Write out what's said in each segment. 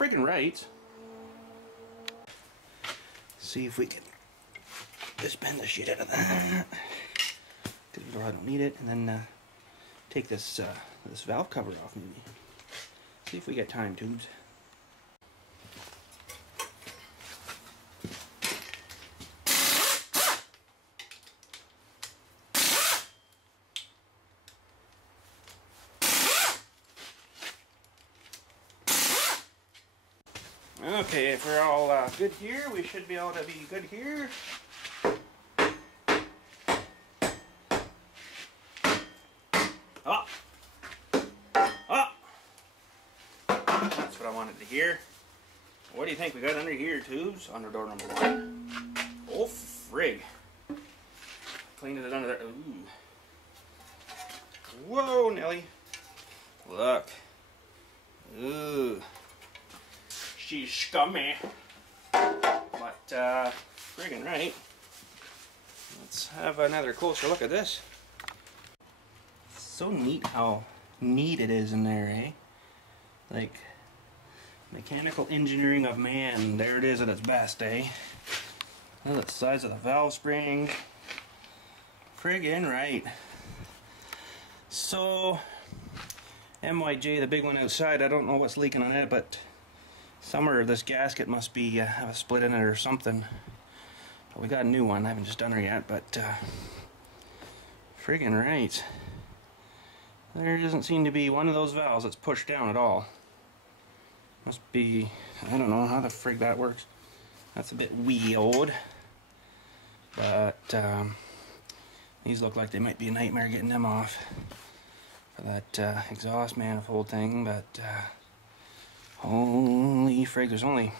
friggin' right. See if we can just bend the shit out of that, because we don't need it, and then take this this valve cover off maybe. See if we get time, tubes. Okay, if we're all good here, we should be able to be good here. Oh! Oh! That's what I wanted to hear. What do you think we got under here, tubes? Under door number 1. Oh, frig. Cleaned it under there. Ooh. Whoa, Nelly. Look. Ooh. She's scummy. But, friggin' right. Let's have another closer look at this. So neat how neat it is in there, eh? Like, mechanical engineering of man. There it is at its best, eh? Look at the size of the valve spring. Friggin' right. So, MYJ, the big one outside, I don't know what's leaking on it, but somewhere this gasket must be have a split in it or something. But we got a new one. I haven't just done her yet, but friggin' right. There doesn't seem to be one of those valves that's pushed down at all. Must be, I don't know how the frig that works. That's a bit weird. But these look like they might be a nightmare getting them off for that exhaust manifold thing, but holy frig, there's only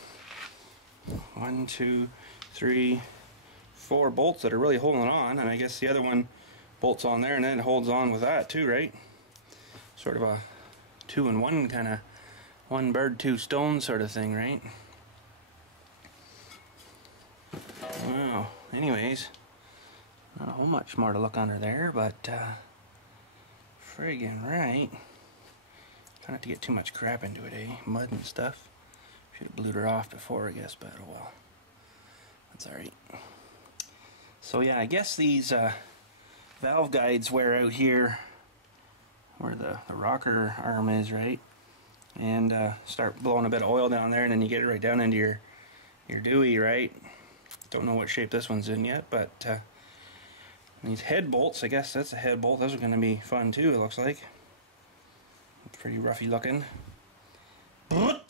1, 2, 3, 4 bolts that are really holding on, and I guess the other one bolts on there and then it holds on with that too, right? Sort of a 2-in-1 kind of, one bird, 2 stones sort of thing, right? Wow, anyways, not a whole much more to look under there, but friggin' right. Try not to get too much crap into it, eh? Mud and stuff. Should have blew her off before, I guess, but oh well. That's alright. So yeah, I guess these valve guides wear out here where the rocker arm is, right? And start blowing a bit of oil down there, and then you get it right down into your dewey, right? Don't know what shape this one's in yet, but these head bolts, I guess that's a head bolt. Those are going to be fun too, it looks like. Pretty roughy looking.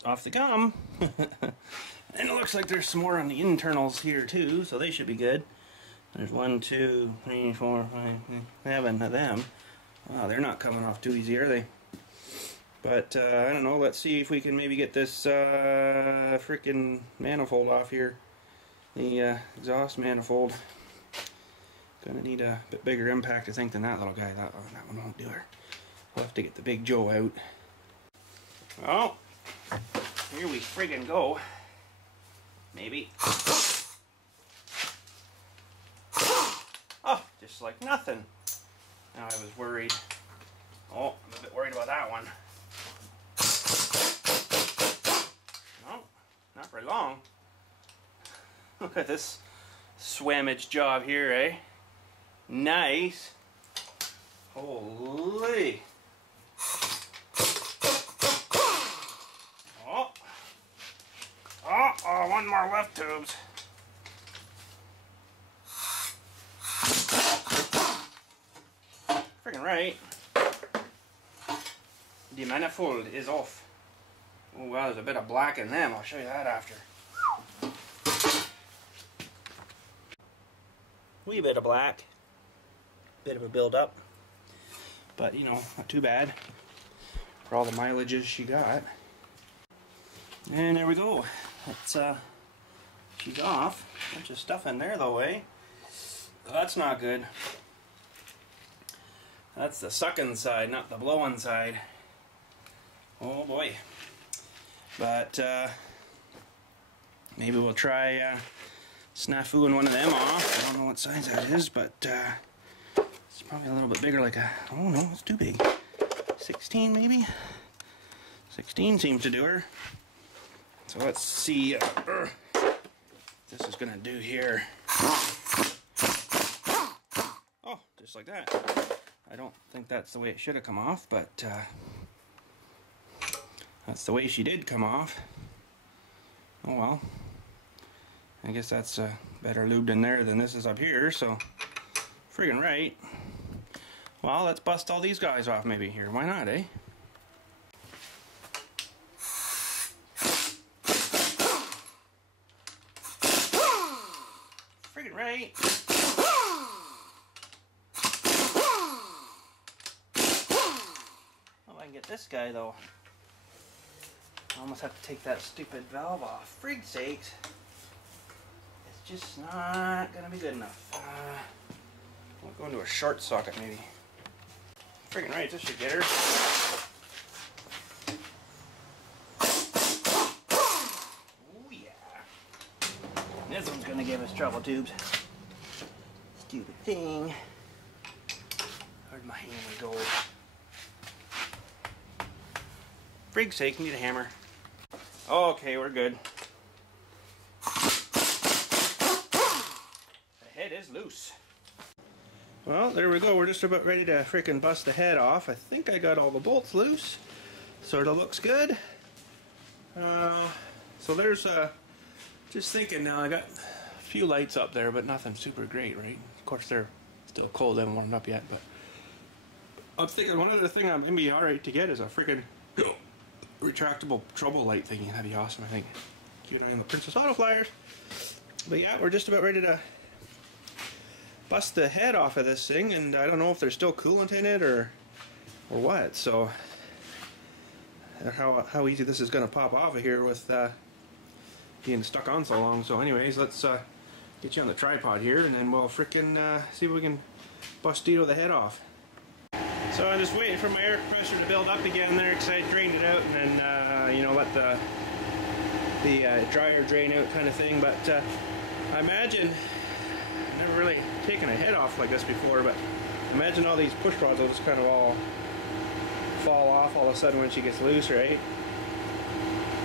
Off they come. And it looks like there's some more on the internals here too, so they should be good. There's 1, 2, 3, 4, 5, 6, 7 of them. Wow, they're not coming off too easy, are they? But I don't know, let's see if we can maybe get this frickin' manifold off here. The exhaust manifold. Gonna need a bit bigger impact, I think, than that little guy. That one won't do her. We'll have to get the big Joe out. Well, here we friggin' go. Maybe. Oh, just like nothing. Now I was worried. Oh, I'm a bit worried about that one. No, not very long. Look at this swammage job here, eh? Nice. Holy. Oh, one more left, tubes. Freaking right. The manifold is off. Oh well, there's a bit of black in them. I'll show you that after. Wee bit of black. Bit of a build up. But, you know, not too bad for all the mileages she got. And there we go. It's she's off. Bunch of stuff in there though, eh? That's not good. That's the sucking side, not the blowing side. Oh boy. But maybe we'll try snafuing one of them off. I don't know what size that is, but it's probably a little bit bigger, like a, oh no, it's too big. 16 maybe? 16 seems to do her. So let's see what this is gonna do here. Oh, just like that. I don't think that's the way it should have come off, but that's the way she did come off. Oh well. I guess that's better lubed in there than this is up here, so friggin' right. Well, let's bust all these guys off maybe here. Why not, eh? Friggin' right. Oh, I can get this guy though. I almost have to take that stupid valve off. Frig's sakes. It's just not gonna be good enough. I'll go into a short socket maybe. Friggin' right, this should get her. Oh yeah. This one's gonna give us trouble, tubes. Stupid thing. Where'd my hammer go? Frig's sake, need a hammer. Okay, we're good. The head is loose. Well, there we go. We're just about ready to frickin' bust the head off. I think I got all the bolts loose. Sort of looks good. So there's, just thinking now, I got a few lights up there, but nothing super great, right? Of course, they're still cold. They haven't warmed up yet, but I'm thinking one other thing I'm gonna be alright to get is a freaking retractable trouble light thingy. That'd be awesome, I think. Keep on the Princess Auto Flyers. But yeah, we're just about ready to bust the head off of this thing, and I don't know if there's still coolant in it or what. So how easy this is gonna pop off of here with being stuck on so long. So anyways, let's get you on the tripod here, and then we'll frickin' see if we can bust the head off. So I'm just waiting for my air compressor to build up again there, because I drained it out and then you know, let the dryer drain out kind of thing. But I imagine, I've never really taken a head off like this before, but imagine all these push rods will just kind of all fall off all of a sudden when she gets loose, right?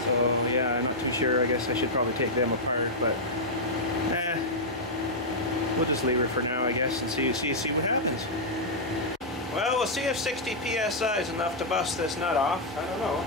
So yeah, I'm not too sure. I guess I should probably take them apart, but we'll just leave her for now, I guess, and see what happens. Well, we'll see if 60 psi is enough to bust this nut off. I don't know.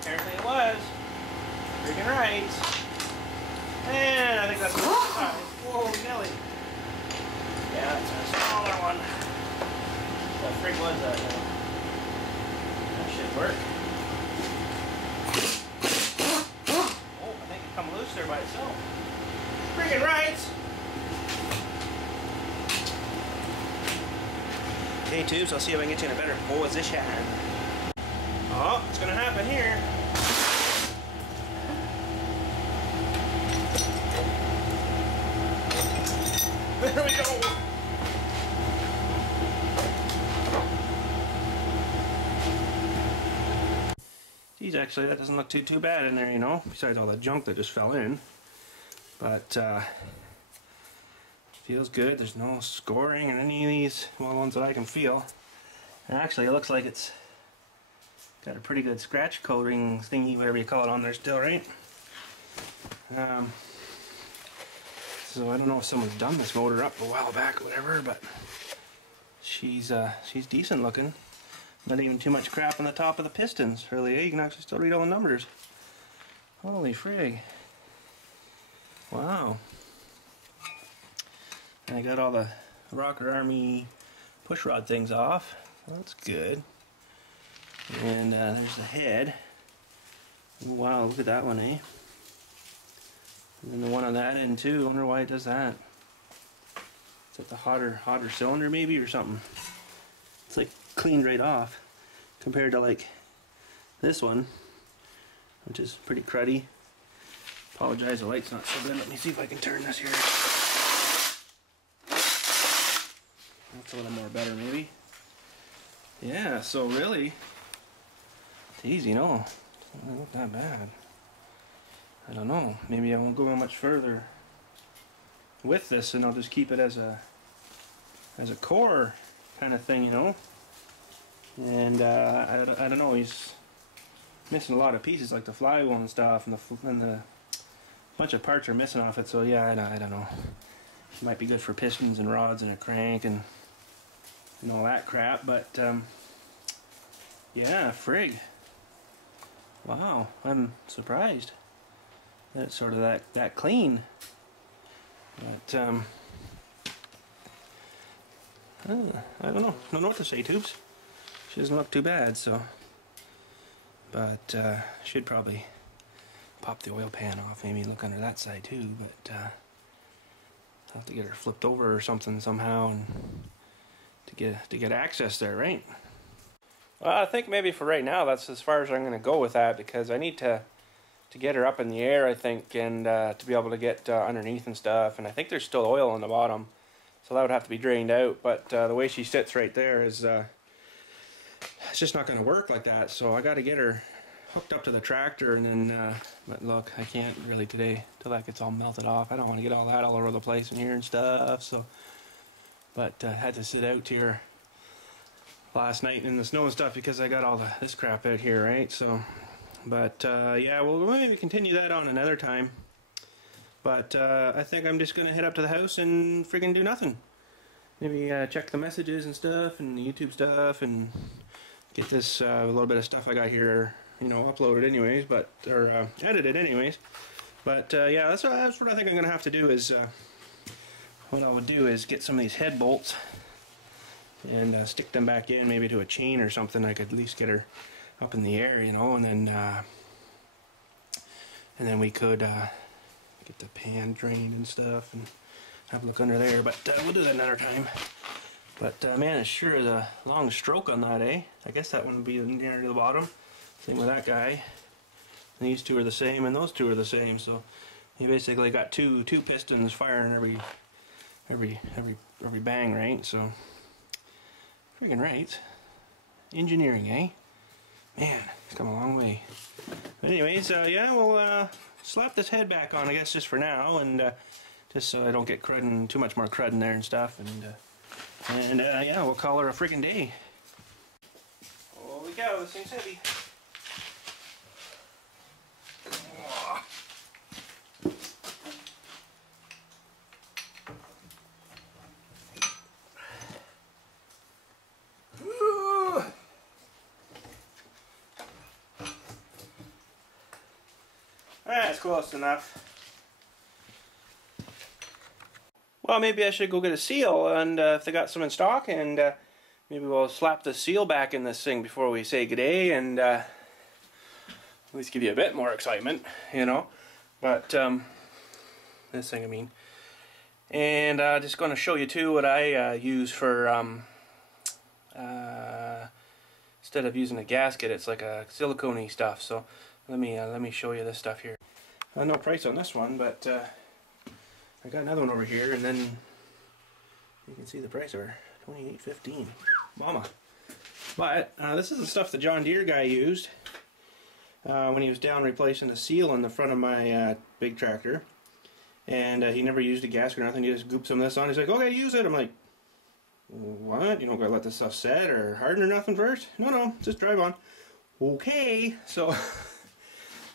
Apparently it was. Freaking right. And I think that's the size. Whoa, Nelly. Yeah, it's a smaller one. What frig was that now? That should work. Oh, I think it come loose there by itself. Friggin' right! Okay, tubes, I'll see if I can get you in a better position. Oh, it's gonna happen here. There we go. Geez, actually, that doesn't look too bad in there, you know, besides all the junk that just fell in. But feels good. There's no scoring in any of these, well, ones that I can feel. And actually, it looks like it's got a pretty good scratch coating thingy, whatever you call it, on there still, right? So I don't know if someone's done this motor up a while back or whatever, but she's decent looking. Not even too much crap on the top of the pistons, really. You can actually still read all the numbers. Holy frig. Wow. And I got all the Rocker Army push rod things off. Well, that's good. And there's the head. Wow, look at that one, eh? And then the one on that end too. I wonder why it does that. Is that the hotter cylinder maybe or something? It's like cleaned right off compared to like this one, which is pretty cruddy. Apologize, the light's not so good. Let me see if I can turn this here. That's a little more better maybe. Yeah, so really, it's easy, no? It's not that bad. I don't know. Maybe I won't go much further with this, and I'll just keep it as a core kind of thing, you know. And I don't know. He's missing a lot of pieces, like the flywheel and stuff, and the bunch of parts are missing off it. So yeah, I don't know. It might be good for pistons and rods and a crank and all that crap. But yeah, frigg. Wow, I'm surprised that it's sort of that clean. But I don't know. I don't know what to say, Tubes. She doesn't look too bad, so. But should probably pop the oil pan off. Maybe look under that side too. But I'll have to get her flipped over or something somehow, and to get access there, right? Well, I think maybe for right now that's as far as I'm going to go with that, because I need to get her up in the air, I think, and to be able to get underneath and stuff. And I think there's still oil on the bottom, so that would have to be drained out. But the way she sits right there is it's just not going to work like that. So I got to get her hooked up to the tractor, and then but look, I can't really today till that gets all melted off. I don't want to get all that all over the place in here and stuff. So, but had to sit out here last night in the snow and stuff because I got all this crap out here, right? So, but yeah, we'll maybe continue that on another time. But I think I'm just gonna head up to the house and friggin' do nothing. Maybe check the messages and stuff and the YouTube stuff and get this a little bit of stuff I got here, you know, uploaded anyways, but or edited anyways. But yeah, that's what I think I'm gonna have to do. Is what I would do is get some of these head bolts and stick them back in, maybe to a chain or something. I could at least get her up in the air, you know, and then we could get the pan drained and stuff and have a look under there. But we'll do that another time. But man, it sure is a long stroke on that, eh? I guess that one would be near to the bottom. Same with that guy. And these two are the same, and those two are the same. So you basically got two pistons firing every bang, right? So freaking right. Engineering, eh? Man, it's come a long way. But anyways, yeah, we'll slap this head back on, I guess, just for now, and just so I don't get too much more crud in there and stuff, and yeah, we'll call her a freaking day. Holy cow, this thing's heavy. That's close enough. Well, maybe I should go get a seal, and if they got some in stock, and maybe we'll slap the seal back in this thing before we say good day, and at least give you a bit more excitement, you know. But this thing, I mean, and just going to show you too what I use for instead of using a gasket, it's like a silicone-y stuff. So let me show you this stuff here. No price on this one, but I got another one over here, and then you can see the price of her, $28.15. Mama. But this is the stuff the John Deere guy used when he was down replacing the seal in the front of my big tractor, and he never used a gasket or nothing. He just gooped some of this on. He's like, "Okay, use it." I'm like, "What? You don't gotta let this stuff set or harden or nothing first?" No, just drive on. Okay, so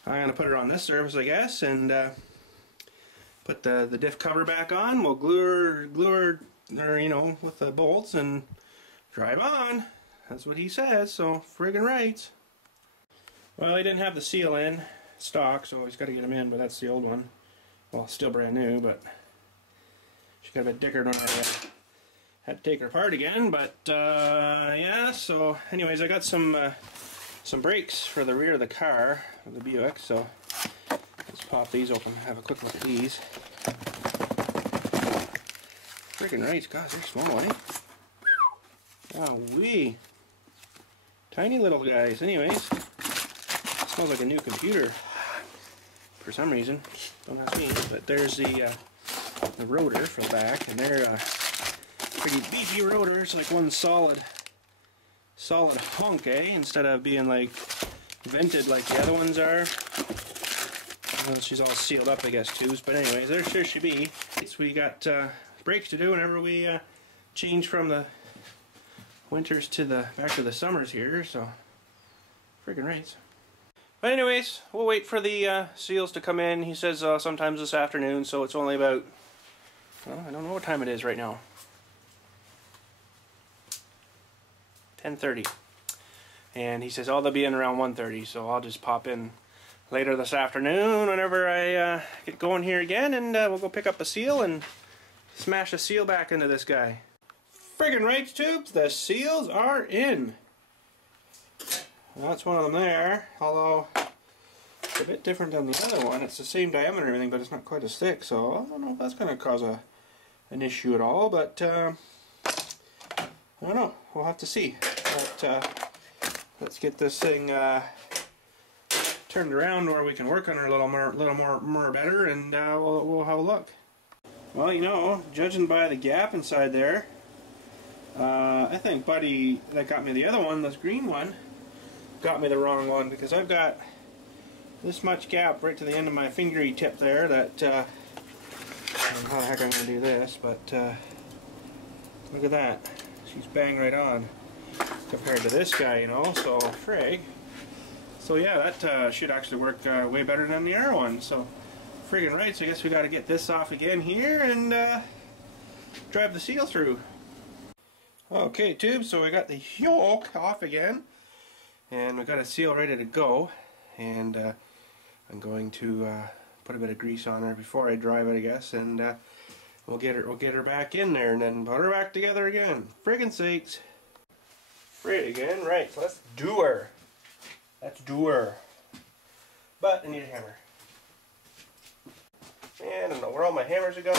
I'm gonna put it on this surface, I guess, and put the diff cover back on. We'll glue her, you know, with the bolts and drive on. That's what he says, so friggin' right. Well, he didn't have the seal in stock, so he's got to get them in, but that's the old one. Well, still brand new, but she got a bit dickered when I had to take her apart again. But yeah, so anyways, I got some brakes for the rear of the car, of the Buick, so let's pop these open, have a quick look at these. Freaking right, gosh, they're small, eh? Wowee. Tiny little guys. Anyways, smells like a new computer for some reason. Don't ask me. But there's the rotor for the back, and they're pretty beefy rotors, like one solid solid hunk, eh? Instead of being like vented like the other ones are. Well, she's all sealed up, I guess, tubes. But anyways, there should be. So we got brakes to do whenever we change from the winters to the back to the summers here. So friggin' right. But anyways, we'll wait for the seals to come in. He says sometimes this afternoon, so it's only about, well, I don't know what time it is right now. 10:30. And he says, oh, they'll be in around 1:30, so I'll just pop in later this afternoon whenever I get going here again, and we'll go pick up a seal and smash a seal back into this guy. Friggin' right, tubes, the seals are in. Well, that's one of them there, although it's a bit different than the other one. It's the same diameter and everything, but it's not quite as thick, so I don't know if that's going to cause an issue at all, but I don't know. We'll have to see. But let's get this thing turned around where we can work on her a little more better, and we'll have a look. Well, you know, judging by the gap inside there, I think Buddy that got me the other one, this green one, got me the wrong one, because I've got this much gap right to the end of my fingery tip there that I don't know how the heck I'm going to do this, but look at that. She's bang right on compared to this guy, you know, so frig. So yeah, that should actually work way better than the other one, so friggin' right. So I guess we got to get this off again here and drive the seal through. Okay, tubes, so we got the yoke off again, and we got a seal ready to go, and I'm going to put a bit of grease on her before I drive it, I guess, and we'll get her back in there and then put her back together again. Friggin' sakes. Friggin' right, so let's do her. Let's do her. But I need a hammer. Man, I don't know where all my hammers are going.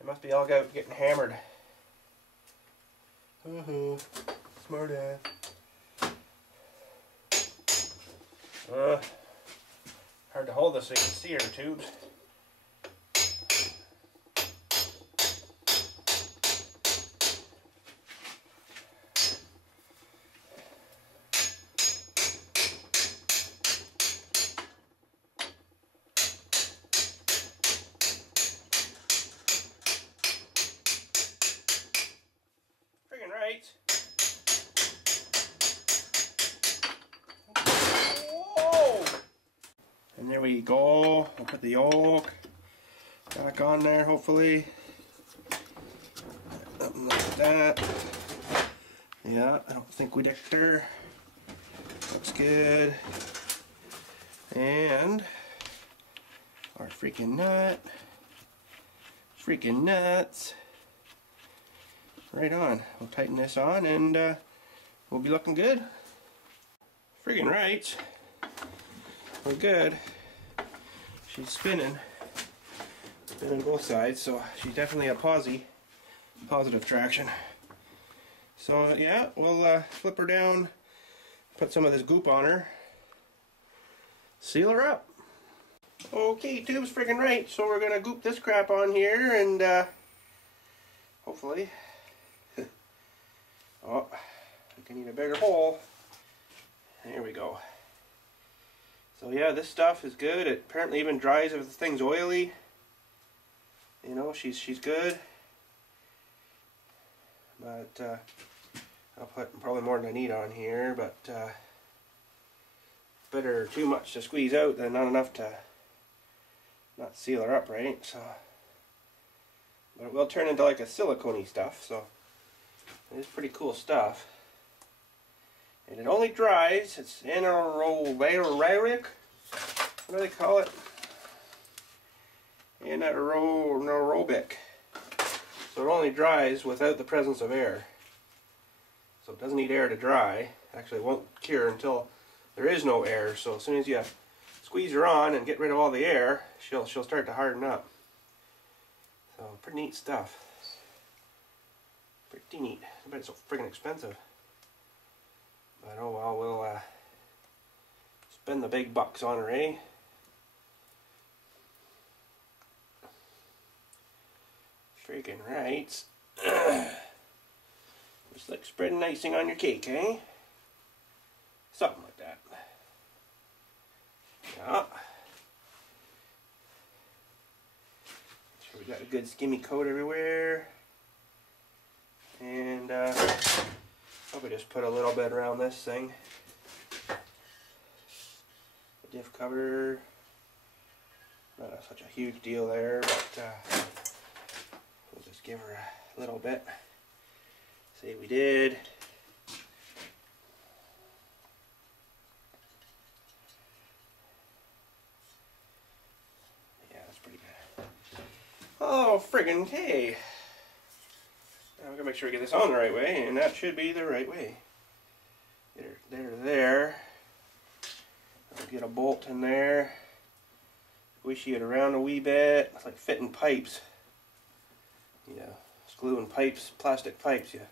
They must be all getting hammered. Smart ass. Hard to hold this so you can see her tubes. Friggin' right. And there we go. We'll put the yoke back on there, hopefully. Something like that. Yeah, I don't think we dicked her. Looks good. And our freaking nut. Freaking nuts. Right on. We'll tighten this on and we'll be looking good. Friggin' right. We're good. She's spinning both sides, so she's definitely a positive traction. So yeah, we'll flip her down, put some of this goop on her, seal her up. Okay, tubes, friggin' right. So we're gonna goop this crap on here, and hopefully, oh, we can need a bigger hole. There we go. So yeah, this stuff is good. It apparently even dries if the thing's oily. You know, she's good. But I'll put probably more than I need on here, but better too much to squeeze out than not enough to not seal her up right. So, but it will turn into like a silicone-y stuff, so it's pretty cool stuff. And it only dries, it's anaerobic, what do they call it? Anaerobic. So it only dries without the presence of air. So it doesn't need air to dry. Actually, it won't cure until there is no air. So as soon as you squeeze her on and get rid of all the air, she'll start to harden up. So pretty neat stuff. Pretty neat. I bet it's so friggin' expensive. But oh well, we'll spend the big bucks on her, eh? Freaking right. Just like spreading icing on your cake, eh? Something like that. Yeah. Sure we got a good skimmy coat everywhere. And probably just put a little bit around this thing. The diff cover. Not such a huge deal there, but we'll just give her a little bit. Say we did. Yeah, that's pretty good. Oh, friggin' hey! Now we're gonna make sure we get this on the right way, and that should be the right way. Get her there. I'll get a bolt in there. Squishy it around a wee bit. It's like fitting pipes. Yeah, gluing pipes, plastic pipes. You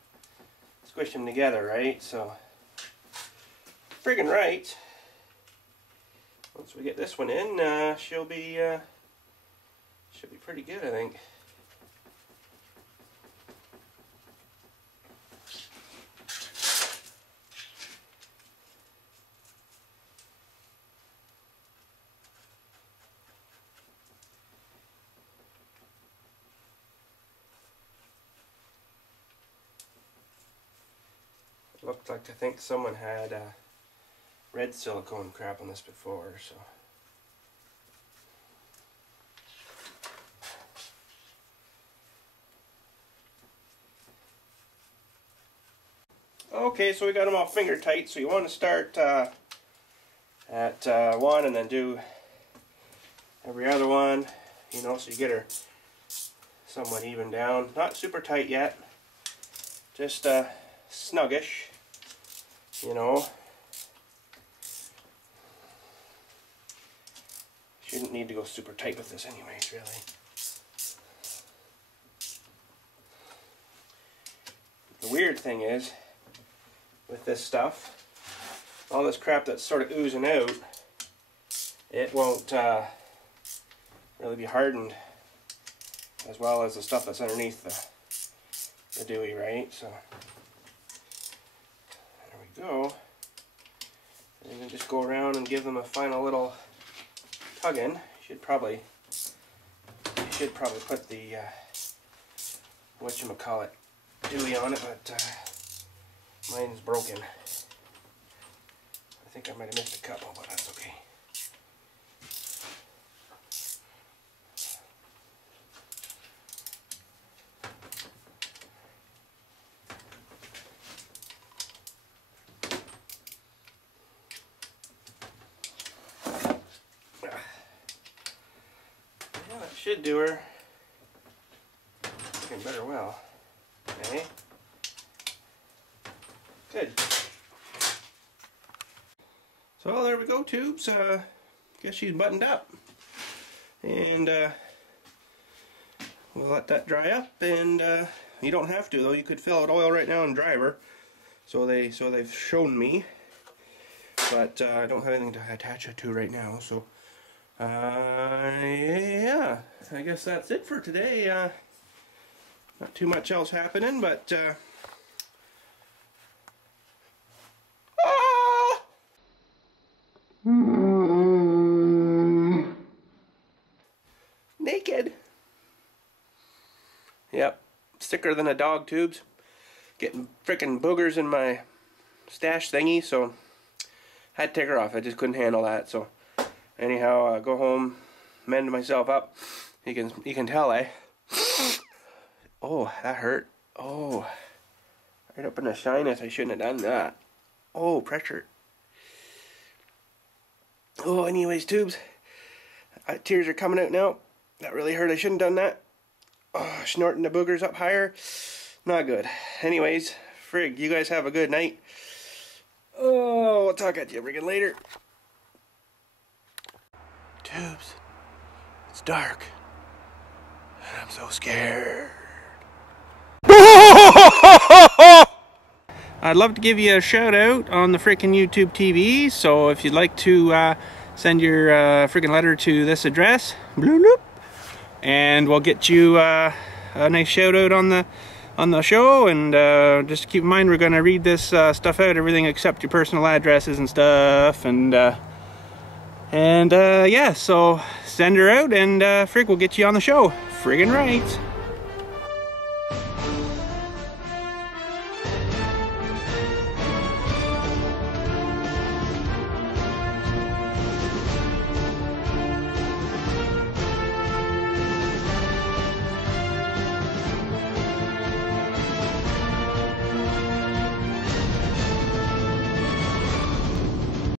squish them together, right? So, friggin' right. Once we get this one in, should be pretty good, I think. Looked like, I think someone had red silicone crap on this before, so. Okay, so we got them all finger tight, so you want to start at one and then do every other one, you know, so you get her somewhat even down. Not super tight yet, just snuggish. You know, shouldn't need to go super tight with this anyways, really. The weird thing is, with this stuff, all this crap that's sort of oozing out, it won't really be hardened as well as the stuff that's underneath the dewy, right? So go, and then just go around and give them a final little tugging. You should probably put the whatchamacallit dewy on it, but mine's broken. I think I might have missed a couple, but that's okay. Should do her. Looking better well. Okay. Good. So there we go, tubes. Guess she's buttoned up. And we'll let that dry up, and you don't have to though. You could fill it with oil right now and dry her. So they've shown me. But I don't have anything to attach it to right now, so yeah, I guess that's it for today. Not too much else happening, but naked. Yep, thicker than a dog, tubes. Getting frickin' boogers in my stash thingy, so I had to take her off. I just couldn't handle that, so anyhow, go home, mend myself up. You can tell, eh? Oh, that hurt. Oh, right up in the sinus. I shouldn't have done that. Oh, pressure. Oh, anyways, tubes. Tears are coming out now. That really hurt. I shouldn't have done that. Oh, snorting the boogers up higher. Not good. Anyways, frig, you guys have a good night. Oh, we'll talk at you friggin' later. Tubes, it's dark, and I'm so scared. I'd love to give you a shout out on the freaking YouTube TV, so if you'd like to send your freaking letter to this address, bloop, bloop, and we'll get you a nice shout out on the on the show, and just keep in mind we're gonna read this stuff out, everything except your personal addresses and stuff, and yeah, so send her out, and Frigg will get you on the show. Friggin' right.